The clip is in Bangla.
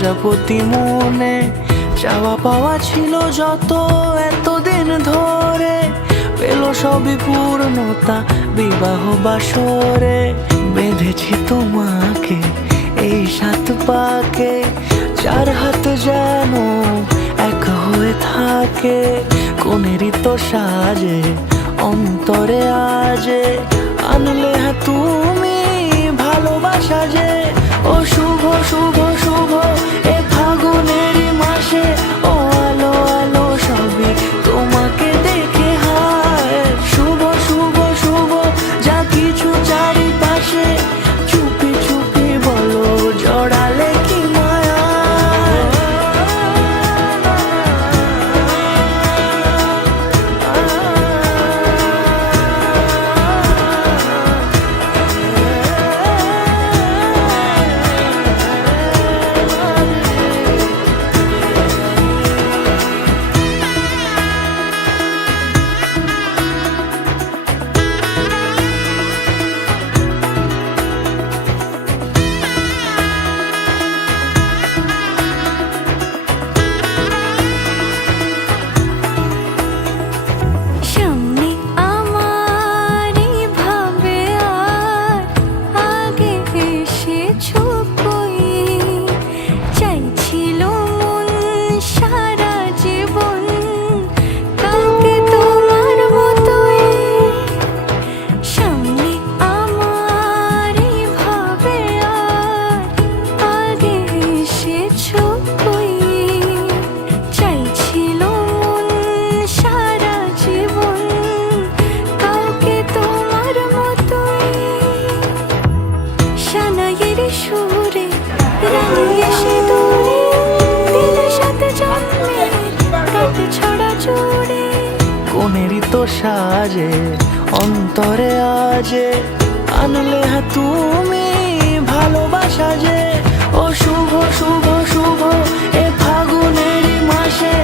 প্রজাপতি মনে চাওয়া পাওয়া ছিল যত এতদিন ধরে, পেল সবই পূর্ণতা বিবাহ বাসরে। বেঁধেছি তোমাকে এই 7 পাকে, 4 হাত যেন এক হয়ে থাকে। কোনেরই তো সাজে অন্তরে আজে, আনলে হ্যাঁ তুমি ভালোবাসা যে। ও শুভ শুভ শুভ এ ফাগুনেরই মাসে, ও আলো আলো সবই তোমাকে দেখে হায়। শুভ শুভ শুভ যা কিছু চারিপাশে, চুপি চুপি বলো জড়ালে কি মায়া। কোনেরই তো সাজে অন্তরে আজে, আনলে হ্যাঁ তুমি ভালোবাসা যে। ও শুভ শুভ শুভ এ ফাগুনেরই মাসে,